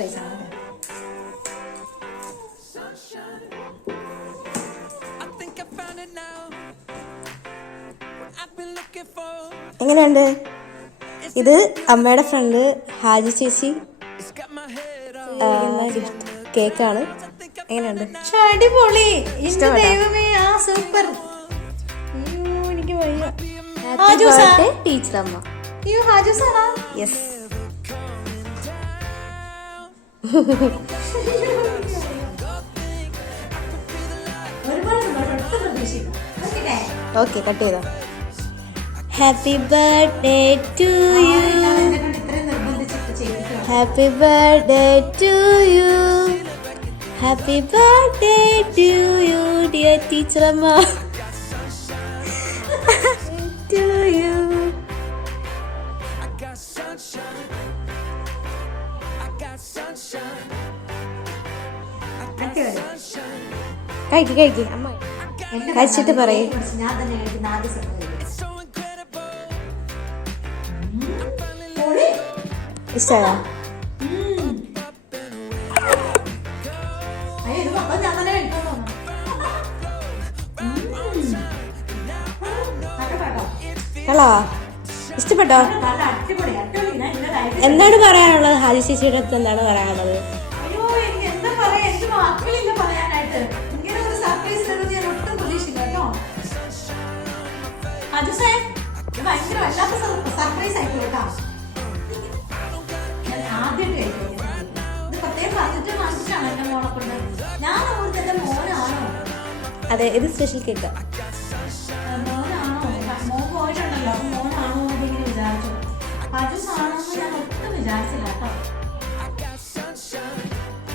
Surprise ആണ്. എങ്ങനെയുണ്ട്? ഇത് അമ്മയുടെ ഫ്രണ്ട് ഹാജി ചേച്ചി കേക്കാണ്. എങ്ങനെയുണ്ട്? അടിപൊളി. ദൈവമേ, ആ സൂപ്പർ. എനിക്ക് വയ്യ. ടീച്ചർ അമ്മ. യെസ്. ഓക്കെ, കട്ട് ചെയ്തോ. Happy birthday to you. Happy birthday to you. Happy birthday to you dear teacher അമ്മ. To you. കഴിക്ക് അമ്മ കഴിച്ചിട്ട് പറയും. ഞാൻ തന്നെ കഴിക്കുന്ന ആദ്യ സമയം ഇഷ്ടമായോ? കളോ ഇഷ്ടപ്പെട്ടോ? എന്താണ് പറയാനുള്ളത്? ഹാജി ചേച്ചിയുടെ അടുത്ത് എന്താണ് പറയാനുള്ളത്? സർപ്രൈസ് ആയിക്കോട്ടോ. അതെ, ഇത് സ്പെഷ്യൽ കേക്ക്. മോനാണോ പോയിട്ടുണ്ടല്ലോ, മോനാണോ എന്നിങ്ങനെ വിചാരിച്ചു. പജുസാണോന്ന് ഞാൻ ഒട്ടും വിചാരിച്ചില്ല കേട്ടോ.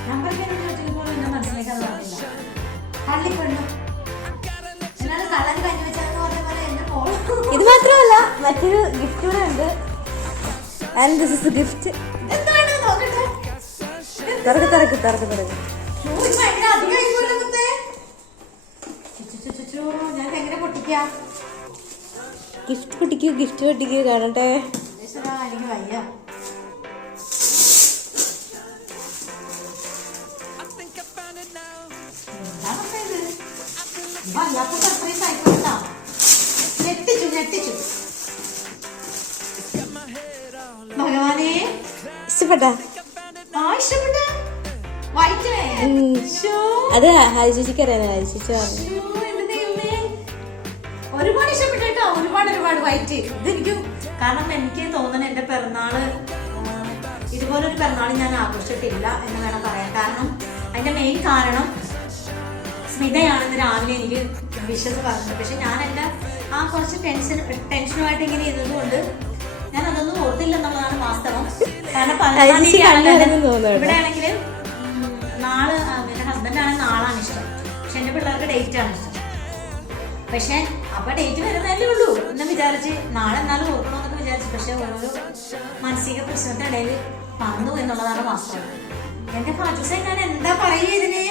നമ്പർ ചോദിച്ചപ്പോൾ എന്നെ മനസ്സിലാക്കാൻ പറഞ്ഞില്ല. പള്ളിപ്പെണ്ണു എന്നാലും കള്ളൻ കഞ്ഞി വെച്ചാന്ന് പറഞ്ഞ പോലെ എന്നെ പോകണം. ഇത് മാത്രമല്ല, മറ്റൊരു ഗിഫ്റ്റ് കൂടെ ഉണ്ട്. And this is gift. എന്താണ് നോക്കട്ടെ. തുറക്ക്. ഞാൻ എങ്ങനെ പൊട്ടിക്കാ? ഗിഫ്റ്റ് പൊട്ടിക്കൂ കാണട്ടെ. എനിക്ക് വയ്യ. വല്ലാത്ത സർപ്രൈസ് ആയിക്കോട്ടാ. ഞെട്ടിച്ചു. ഭഗവാനെ, ഇഷ്ടപ്പെട്ടാ? ഇഷ്ടപ്പെട്ട വൈറ്റ്. അത് ഹാജി ചേച്ചിക്ക് അറിയാം. ഹാജി ചേച്ചി പറഞ്ഞു ഒരുപാട് ഇഷ്ടപ്പെട്ടു കേട്ടോ. ഒരുപാട് വൈറ്റ്. ഇതെനിക്കും കാരണം എനിക്ക് തോന്നുന്നു എന്റെ പിറന്നാള് ഇതുപോലൊരു പിറന്നാൾ ഞാൻ ആഘോഷിച്ചിട്ടില്ല എന്ന് വേണം പറയാൻ. കാരണം അതിന്റെ മെയിൻ കാരണം സ്മിതയാണെന്ന് രാവിലെ എനിക്ക് വിഷസ് പറഞ്ഞത്. പക്ഷെ ഞാൻ എന്റെ ആ കുറച്ച് ടെൻഷനുമായിട്ട് ഇങ്ങനെ ഇരുന്നതുകൊണ്ട് ഞാൻ അതൊന്നും ഓർത്തില്ലെന്നുള്ളതാണ് വാസ്തവം. കാരണം 15 ഇവിടെ ആണെങ്കിൽ നാളെ എന്റെ ഹസ്ബൻഡാണെങ്കിൽ നാളാണ് ഇഷ്ടം. പക്ഷെ എന്റെ പിള്ളേർക്ക് ഡേറ്റ് ആണ് ഇഷ്ടം. പക്ഷെ അപ്പൊ ഡേറ്റ് വരുന്നതല്ലേ ഉള്ളൂ എന്ന് വിചാരിച്ച് നാളെ എന്നാലും ഓർക്കണമെന്നൊക്കെ വിചാരിച്ചു. പക്ഷെ ഓരോ മാനസിക പ്രശ്നത്തിന്റെ ഇടയിൽ പറന്നു എന്നുള്ളതാണ് വാസ്തവം. എന്റെ ഫാജുസെ ഞാൻ എന്താ പറയുക ഇതിനെ?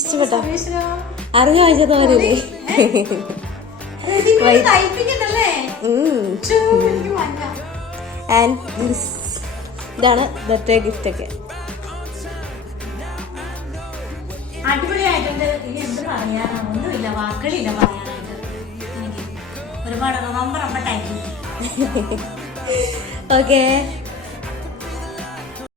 ഇഷ്ടപ്പെട്ടോ? അറിഞ്ഞു വായിച്ചതോരല്ലേ? ഇതാണ് ബർത്ത്ഡേ ഗിഫ്റ്റ് ഒക്കെ. അടിപൊളിയായിട്ടുണ്ട്. ഇനി എന്ത് പറയാനാ? ഒന്നുമില്ല, വാക്കുകളില്ല പറയാനായിട്ട്. എനിക്ക് ഒരുപാട് റൊമ്പ താങ്ക് യു. ഓക്കെ.